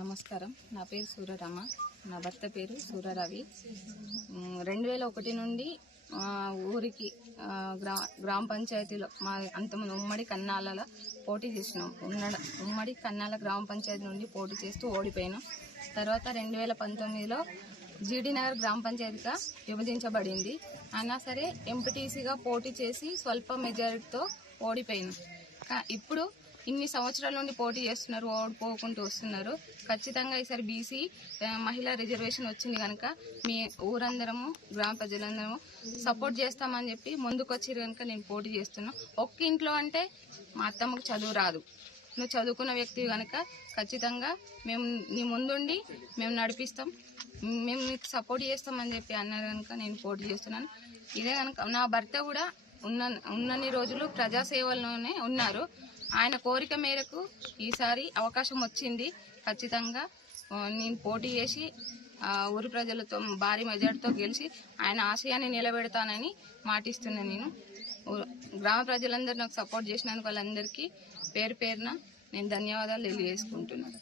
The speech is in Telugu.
నమస్కారం. నా పేరు సూరరమ, నా భర్త పేరు సూరరవి. 2001 నుండి ఊరికి గ్రామ పంచాయతీలో మా అంతమంది ఉమ్మడి కన్నాలలో పోటీ చేసినాం. ఉమ్మడి కన్నాల గ్రామ పంచాయతీ నుండి పోటీ చేస్తూ ఓడిపోయినాం. తర్వాత 2019లో జీడీ నగర్ గ్రామ పంచాయతీగా విభజించబడింది. అయినా సరే ఎంపీటీసీగా పోటీ చేసి స్వల్ప మెజారిటీతో ఓడిపోయినాం. ఇప్పుడు ఇన్ని సంవత్సరాల నుండి పోటీ చేస్తున్నారు, ఓడిపోకుంటూ వస్తున్నారు. ఖచ్చితంగా ఈసారి బీసీ మహిళా రిజర్వేషన్ వచ్చింది కనుక మీ ఊరందరము గ్రామ ప్రజలందరము సపోర్ట్ చేస్తామని చెప్పి ముందుకొచ్చి కనుక నేను పోటీ చేస్తున్నా. ఒక్క ఇంట్లో అంటే మా అత్తమ్మకు చదువు రాదు, నువ్వు చదువుకున్న వ్యక్తి కనుక ఖచ్చితంగా మేము నీ ముందుండి మేము నడిపిస్తాం, మేము నీకు సపోర్ట్ చేస్తామని చెప్పి అన్నారు కనుక నేను పోటీ చేస్తున్నాను. ఇదే కనుక నా భర్త కూడా ఉన్నన్ని రోజులు ప్రజాసేవల్లోనే ఉన్నారు. ఆయన కోరిక మేరకు ఈసారి అవకాశం వచ్చింది. ఖచ్చితంగా నేను పోటీ చేసి ఊరి ప్రజలతో భారీ మెజార్టీతో గెలిచి ఆయన ఆశయాన్ని నిలబెడతానని మాటిస్తున్నాను. నేను గ్రామ ప్రజలందరూ నాకు సపోర్ట్ చేసినందుకు వాళ్ళందరికీ పేరు పేరున నేను ధన్యవాదాలు తెలియజేసుకుంటున్నాను.